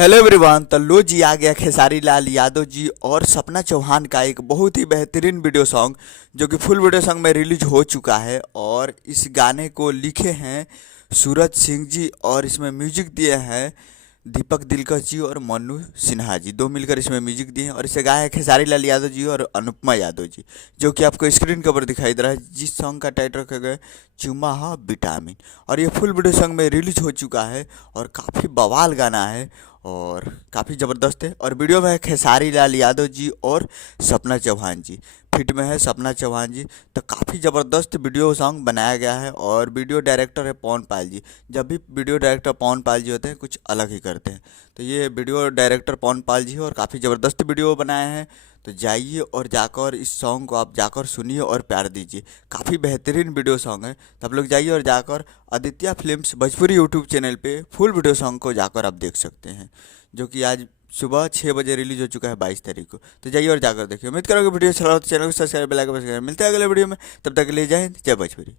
Hello everyone. तो लो जी आ गया खेसारी लाल यादव जी और सपना चौहान का एक बहुत ही बेहतरीन वीडियो सॉन्ग जो कि फुल वीडियो सॉन्ग में रिलीज हो चुका है। और इस गाने को लिखे हैं सूरज सिंह जी और इसमें म्यूजिक दिए हैं दीपक दिलकश जी और मन्नू सिन्हा जी, दो मिलकर इसमें म्यूजिक दिए हैं। और इसे गाए हैं खेसारी लाल यादव जी और अनुपमा यादव जी, जो कि आपको स्क्रीन के ऊपर दिखाई दे रहा है, जिस सॉन्ग का टाइटल रखा गया है चुमा हा विटामिन। और ये फुल वीडियो सॉन्ग में रिलीज हो चुका है और काफ़ी बवाल गाना है और काफ़ी ज़बरदस्त है। और वीडियो में है खेसारी लाल यादव जी और सपना चौहान जी, फिट में है सपना चौहान जी। तो काफ़ी ज़बरदस्त वीडियो सॉन्ग बनाया गया है और वीडियो डायरेक्टर है पवन पाल जी। जब भी वीडियो डायरेक्टर पवन पाल जी होते हैं कुछ अलग ही करते हैं। तो ये वीडियो डायरेक्टर पवन पाल जी है और काफ़ी ज़बरदस्त वीडियो बनाए हैं। तो जाइए और जाकर इस सॉन्ग को आप जाकर सुनिए और प्यार दीजिए। काफ़ी बेहतरीन वीडियो सॉन्ग है। तो आप लोग जाइए और जाकर Aditya films Bhojpuri YouTube channel पे फुल वीडियो सॉन्ग को जाकर आप देख सकते हैं, जो कि आज सुबह 6 बजे रिलीज हो चुका है 22 तारीख को। तो जाइए और जाकर देखिए। उम्मीद करोगे वीडियो अच्छा लगा तो चैनल को सब्सक्राइब, बेल आइकन प्रेस करें। मिलते हैं अगले वीडियो में, तब तक के लिए जय हिंद, जय भोजपुरी।